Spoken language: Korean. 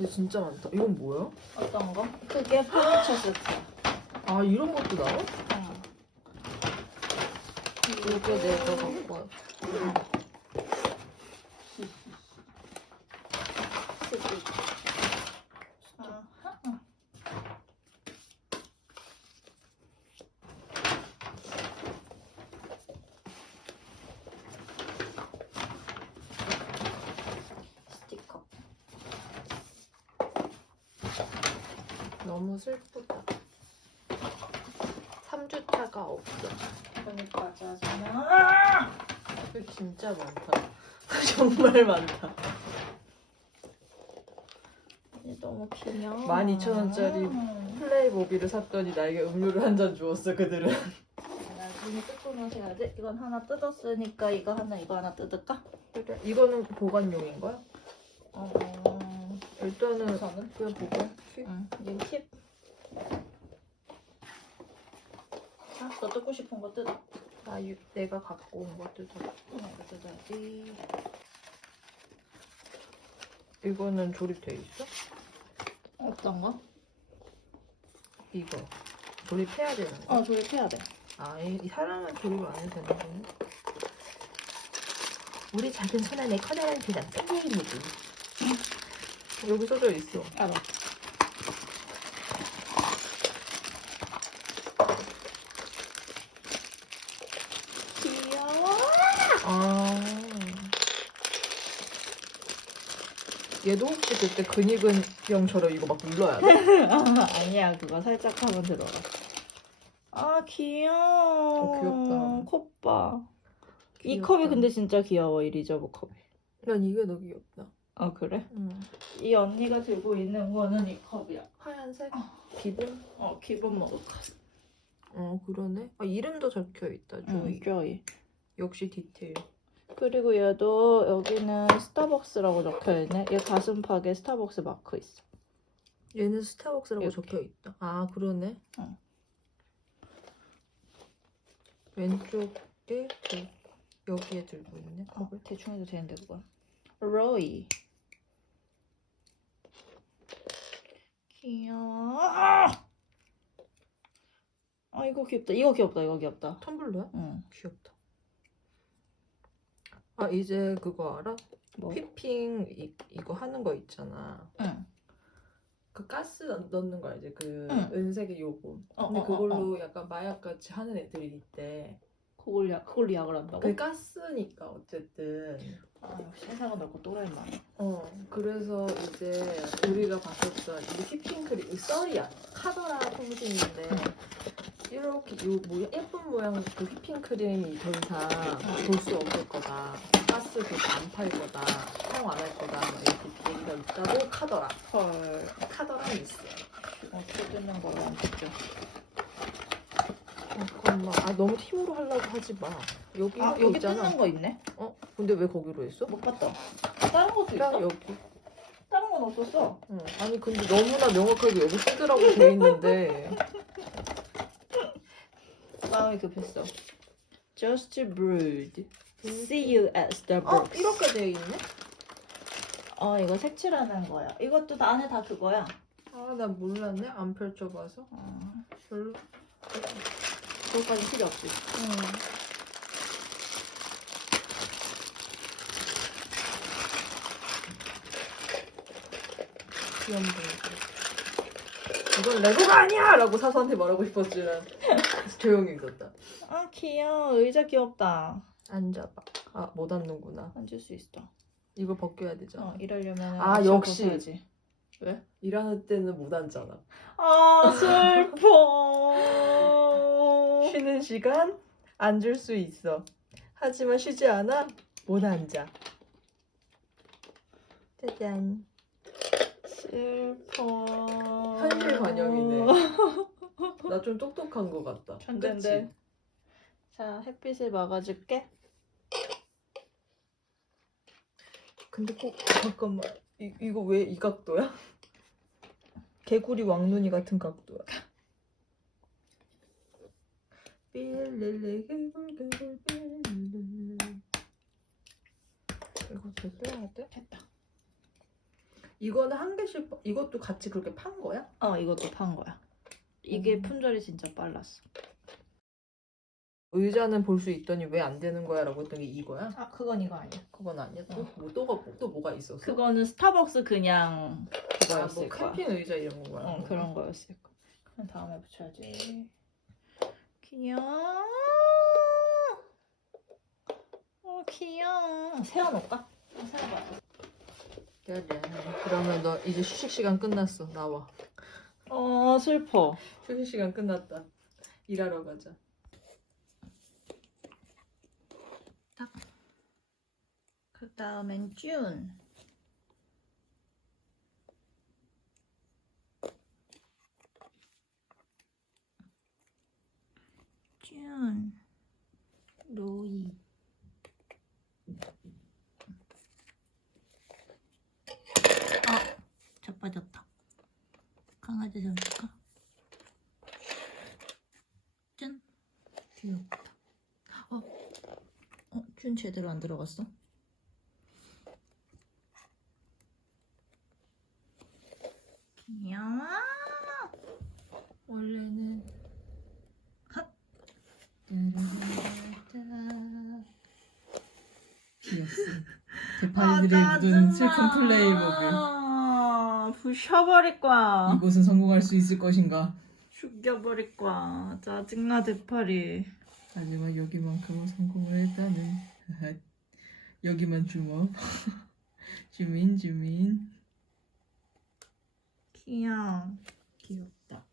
근데 진짜 많다. 이건 뭐야? 어떤 거? 그게 퍼니처 세트. 아 이런 것도 나와? 어. 이게 내가 갖고 왔 너무 슬프다. 3주차가 없어. 그러니까 짜증나. 이거 진짜 많다. 정말 많다. 이제 너무 귀여워. 12,000원짜리 음. 플레이 모비를 샀더니 나에게 음료를 한 잔 주었어 그들은. 나중에 뜯고 마셔야지. 이건 하나 뜯었으니까 이거 하나 이거 하나 뜯을까? 그래. 이거는 보관용인 거야? 어. 일단은 우선은? 그냥 보관. 응. 이게 팁. 자, 너 뜯고 싶은 거 뜯어. 아 유- 내가 갖고 온 것도 다. 응, 이거 뜯어야지. 이거는 조립돼 있어? 어떤 거? 이거 조립해야 되는 거. 어, 조립해야 돼. 아, 이, 이 사람은 조립을 안 해도 되는 거네. 우리 작은 손 안에 커다란 대장 땡기입니다. 여기 써져 있어. 알아. 귀여워. 아. 얘도 혹시 그때 근익은 형처럼 이거 막 눌러야 돼? 아니야, 그거 살짝 하면 들어가. 아, 귀여워. 어, 귀엽다. 콧봐. 이 귀엽다. 컵이 근데 진짜 귀여워, 이 리저브 컵이. 난 이게 더 귀엽다. 아, 그래? 응. 이 언니가 들고 있는 거는 이 컵이야. 하얀색? 기본? 어, 기본 머그컵. 어, 그러네. 아, 이름도 적혀 있다, 조이. 응, 조이. 역시 디테일. 그리고 얘도 여기는 스타벅스라고 적혀 있네. 얘 가슴팍에 스타벅스 마크 있어. 얘는 스타벅스라고 이렇게. 적혀 있다. 아, 그러네. 응. 왼쪽에 그 여기에 들고 있네. 어, 대충 해도 되는데 그거. 로이. 귀여워. 아! 아 이거 귀엽다. 이거 귀엽다. 이거 귀엽다. 텀블러야? 응. 귀엽다. 아 이제 그거 알아? 뭐? 휘핑 이, 이거 하는 거 있잖아. 응. 그 가스 넣- 넣는 거 알지? 그 응. 은색의 요금. 어, 근데 어, 어, 그걸로 약간 마약 같이 하는 애들이 있대. 그걸 약 그걸로 약을 한다고? 그게 가스니까 어쨌든. 아 역시 세상은 넓고 또라이만. 어 그래서 이제 우리가 봤었던 이 휘핑 크림 이 썰이야 카더라 통신인데 이렇게 요 모, 예쁜 모양 그 휘핑 크림이 더 이상 볼 수 없을 거다 가스 그렇게 안팔 거다 사용 안 할 거다 막 이렇게 얘기가 있다고 카더라 헐. 카더라는 있어 어떻게 뜯는 거를 안 뜯죠? 잠깐만 아 너무 힘으로 하려고 하지 마 여기 아 여기 있잖아 뜯는 거 있네? 어 근데 왜 거기로 했어? 못 봤다. 다른 것도 있어? 여기 다른 건 없었어. 응. 아니 근데 너무나 명확하게 여기 쓰더라고 돼 있는데 마음이 급했어. Just brewed. See you at 어 Starbucks. 이렇게 돼 있네? 어 이거 색칠하는 거야. 이것도 다 안에 다 그거야. 아 나 몰랐네 안 펼쳐봐서 어, 별로 그것까지 필요 없지. 귀염둥이 이건 레고가 아니야! 라고 사수한테 말하고 싶었지만 조용히 있었다 아 귀여워. 의자 귀엽다. 앉아봐 아 못 앉는구나 앉을 수 있어. 이거 벗겨야 되잖아 어 일하려면 아, 역시. 벗어야지. 왜? 일하는 때는 못 앉잖아 아 슬퍼. 쉬는 시간 앉을 수 있어 하지만 쉬지 않아 못 앉아 짜잔 슬퍼. 현실 반영이네. 나 좀 똑똑한 것 같다. 그치? 자 햇빛을 막아줄게. 근데 꼭 잠깐만 이, 이거 왜 이 각도야? 개구리 왕눈이 같은 각도야. 삐릴리 개굴 개굴 삐릴리 이거 더 빼야 돼? 됐다. 이거는 한 개씩 파- 이것도 같이 그렇게 판 거야? 어 이것도 판 거야. 이게 음. 품절이 진짜 빨랐어. 의자는 볼 수 있더니 왜 안 되는 거야 라고 했던 게 이거야? 아 그건 이거 아니야. 그건 아니야. 또, 뭐, 또가 또 뭐가 있었어? 그거는 스타벅스 그냥 아, 그거였을 뭐 거야. 캠핑 의자 이런 거 말하는 어 거야? 그런 거였을 거야. 그럼 다음에 붙여야지. 귀여워. 어 귀여워. 세워놓을까? 세워봐. 그래. 그러면 너 이제 휴식 시간 끝났어. 나와. 어 슬퍼. 휴식 시간 끝났다. 일하러 가자. 그 다음엔 준. 준. 로이. 아, 자빠졌다. 강아지 잡을까? 짠. 귀엽다. 어, 어, 준 제대로 안 들어갔어? 귀여워. 원래는 핫. 귀엽어. 아, 대파이들의 묻은 슬픈 플레이모빌. 아, 부셔버릴 거야. 이곳은 성공할 수 있을 것인가? 죽여버릴 거야. 짜증나 대파리. 하지만 여기만큼은 성공을 했다는. 여기만 주먹. 주민 주민. 귀여워. 귀엽다.